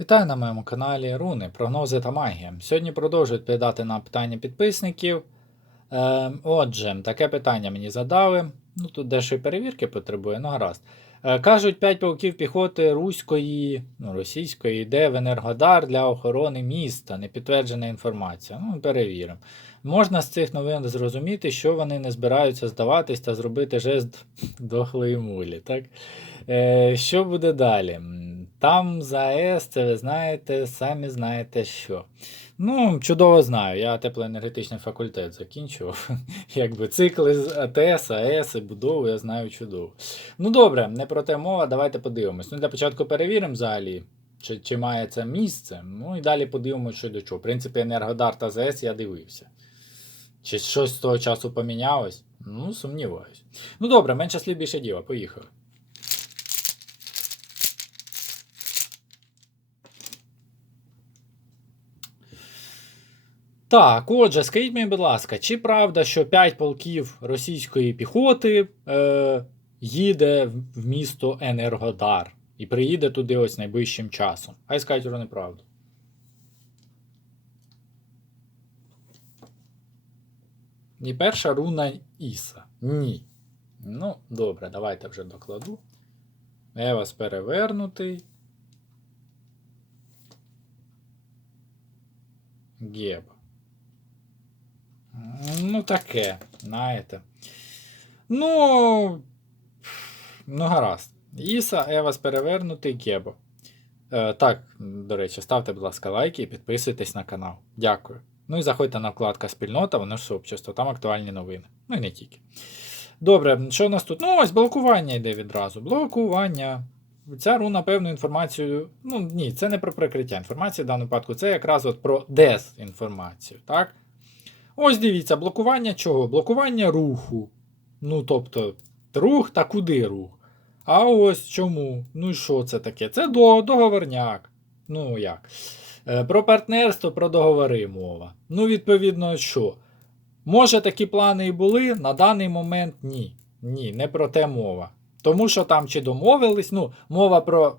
Вітаю на моєму каналі Руни, прогнози та магія. Сьогодні продовжую відповідати на питання підписників. Е, отже, таке питання мені задали. Ну, тут дещо і перевірки потребує, ну гаразд. Е, кажуть, 5 полків піхоти руської, ну, російської йде в Енергодар для охорони міста. Непідтверджена інформація. Ну, перевіримо. Можна з цих новин зрозуміти, що вони не збираються здаватись та зробити жест дохлої мулі. Так? Е, що буде далі? Там за АЕС, це ви знаєте, самі знаєте що. Ну, чудово знаю. Я теплоенергетичний факультет закінчував. Якби цикли з АТС, АЕС і будову я знаю чудово. Ну добре, не про те мова, давайте подивимось. Ну, для початку перевіримо взагалі, чи, чи має це місце. Ну і далі подивимось, що до чого. В принципі, Енергодар та ЗС я дивився. Чи щось з того часу помінялось? Ну, сумніваюсь. Ну добре, менше слів більше діла, поїхали. Так, отже, скажіть мені, будь ласка, чи правда, що 5 полків російської піхоти е, їде в- місто Енергодар і приїде туди ось найближчим часом? Хай скажуть про неправду. І перша руна Іса. Ні. Ну, добре, давайте вже докладу. Евас перевернутий. Геб. Ну, таке, знаєте. Ну. Ну, гаразд. Іса, Евас перевернутий, Гебо. Е, так, до речі, ставте, будь ласка, лайки і підписуйтесь на канал. Дякую. Ну і заходьте на вкладка спільнота, воно ж сообщество, там актуальні новини. Ну і не тільки. Добре, що у нас тут? Ну, ось блокування йде відразу. Блокування. Ця руна певну інформацію. Ну, ні, це не про прикриття інформації в даному випадку, це якраз от про дезінформацію. Так? Ось дивіться, блокування чого? Блокування руху. Ну, тобто, рух та куди рух? А ось чому? Ну і що це таке? Це договорняк. Ну як? Е, Про партнерство, про договори мова. Ну, відповідно, що? Може, такі плани і були, на даний момент ні. Ні, не про те мова. Тому що там чи домовились, ну, мова про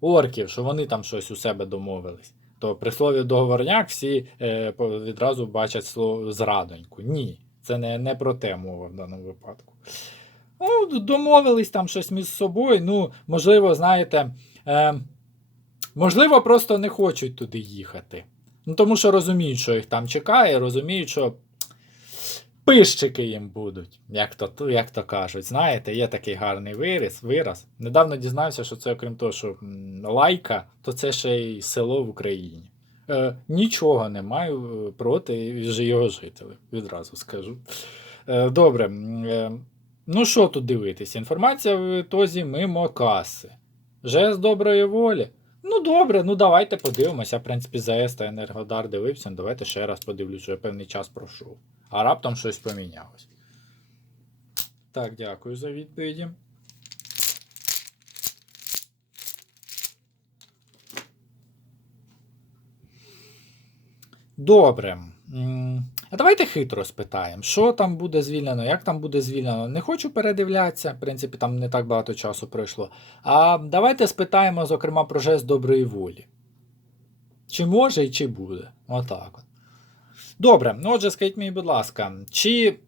орків, що вони там щось у себе домовились. То при слові договорняк всі е, відразу бачать слово зрадоньку. Ні, це не, не про те мова в даному випадку. Ну, домовились там щось між собою. Ну, можливо, знаєте, е, можливо, просто не хочуть туди їхати. Ну, тому що розуміють, що їх там чекає, розуміють, що пищики їм будуть, як то, як то кажуть. Знаєте, є такий гарний вираз, вираз. Недавно дізнався, що це, окрім того, що лайка, то це ще й село в Україні. Е, нічого не маю е, проти його жителів, відразу скажу. Е, добре. Е, ну що тут дивитися? Інформація в тозі мимо каси. Жест доброї волі. Ну добре, ну давайте подивимося. В принципі, ЗАЕС та Енергодар дивився. Давайте ще раз подивлюсь, що я певний час пройшов. А раптом щось помінялось. Так, дякую за відповіді. Добре. А давайте хитро спитаємо, що там буде звільнено, як там буде звільнено. Не хочу передивлятися, в принципі, там не так багато часу пройшло. А давайте спитаємо, зокрема, про жест доброї волі. Чи може і чи буде? Отак от. Добре, ну отже, скажіть мені, будь ласка, чи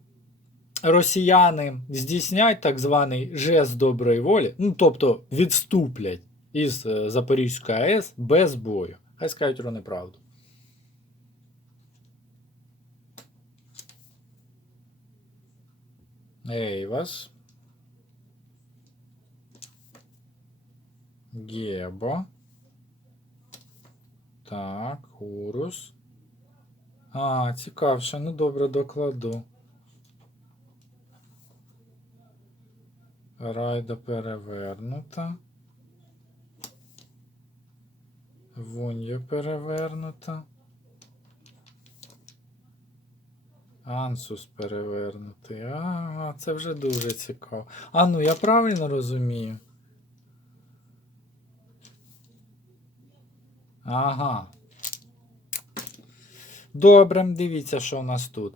росіяни здійснять так званий жест доброї волі, ну тобто відступлять із е, Запорізької АЕС без бою? Хай скажуть про неправду. Ейвас. Гебо. Так, Урус. А, цікавше, ну добре докладу. Райда перевернута. Вунья перевернута. Ансус перевернутий. А, це вже дуже цікаво. А ну я правильно розумію. Ага. Добре, дивіться, що у нас тут.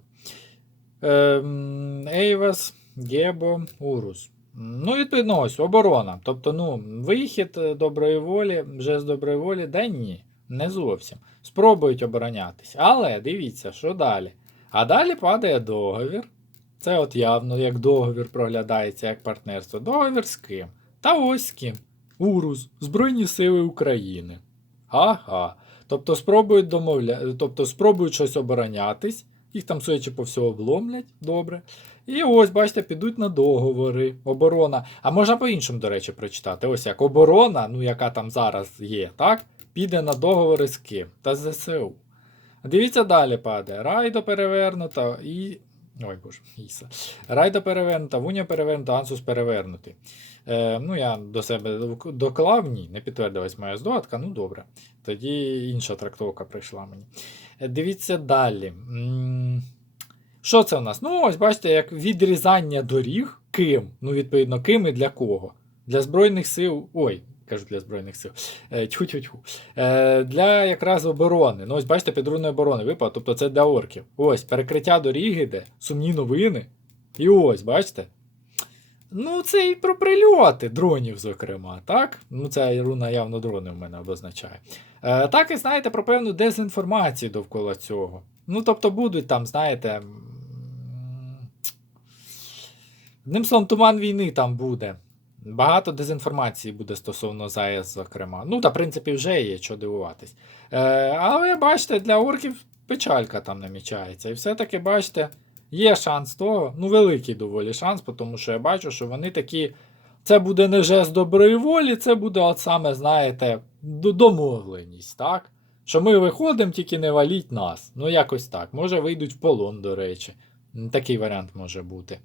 Ем, Ейвас, Гебо, Урус. Ну, відповідно, ось оборона. Тобто, ну, вихід е, доброї волі, вже з доброї волі, да ні, не зовсім. Спробують оборонятись. Але дивіться, що далі. А далі падає договір. Це от явно як договір проглядається, як партнерство. Договір з ким? Та ось з ким. УРУЗ, Збройні Сили України. Ага. Тобто спробують домовля... тобто спробують щось оборонятись, їх там, судячи по всього, обломлять, добре. І ось, бачите, підуть на договори, оборона. А можна по-іншому, до речі, прочитати. Ось як оборона, ну яка там зараз є, так? Піде на договори з ким? Та ЗСУ. Дивіться далі падає. Райдо перевернуто і. Ой боже, Іса. Райдо перевернута, Вуня перевернута, Ансус перевернутий. Е, ну, я до себе доклав, ні, не підтвердилась моя здогадка, ну добре. Тоді інша трактовка прийшла мені. Е, Дивіться далі. Що це у нас? Ну, ось бачите, як відрізання доріг ким? Ну, відповідно, ким і для кого? Для Збройних сил. Ой, кажу для Збройних сил. Е, Тьху-тьху-тьху. Е, Для якраз оборони. Ну, ось бачите, підрунної оборони випав, тобто це для орків. Ось, перекриття доріг іде, сумні новини. І ось, бачите? Ну, це і про прильоти дронів, зокрема, так? Ну, ця руна явно дрони в мене обозначає. Е, так і знаєте про певну дезінформацію довкола цього. Ну, тобто будуть там, знаєте. Одним словом, туман війни там буде. Багато дезінформації буде стосовно ЗАЕС, зокрема. Ну, та, в принципі, вже є, що дивуватись. Е, але бачите, для орків печалька там намічається. І все-таки, бачите, є шанс того, ну, великий доволі шанс, тому що я бачу, що вони такі. Це буде не жест доброї волі, це буде, от саме, знаєте, домовленість, так? Що ми виходимо, тільки не валіть нас. Ну, якось так. Може, вийдуть в полон, до речі. Такий варіант може бути.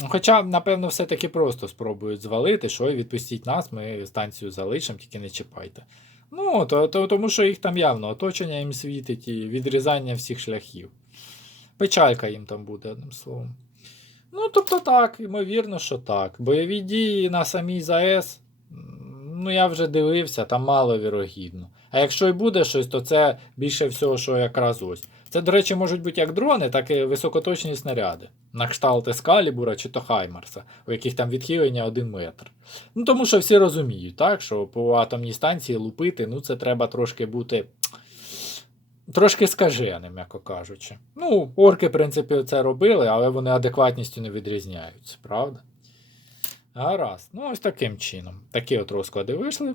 Ну, Хоча, напевно, все-таки просто спробують звалити, що відпустіть нас, ми станцію залишимо, тільки не чіпайте. Ну, то, то, тому що їх там явно оточення їм світить і відрізання всіх шляхів. Печалька їм там буде, одним словом. Ну, тобто так, ймовірно, що так. Бойові дії на самій ЗАЕС, ну я вже дивився, там мало вірогідно. А якщо і буде щось, то це більше всього, що якраз ось. Це, до речі, можуть бути як дрони, так і високоточні снаряди. На кшталт Ескалібура чи то Хаймарса, у яких там відхилення 1 метр. Ну тому що всі розуміють, так, що по атомній станції лупити, ну це треба трошки бути. Трошки скаженим, м'яко кажучи. Ну, орки, в принципі, це робили, але вони адекватністю не відрізняються, правда? Гаразд. Ну, ось таким чином. Такі от розклади вийшли.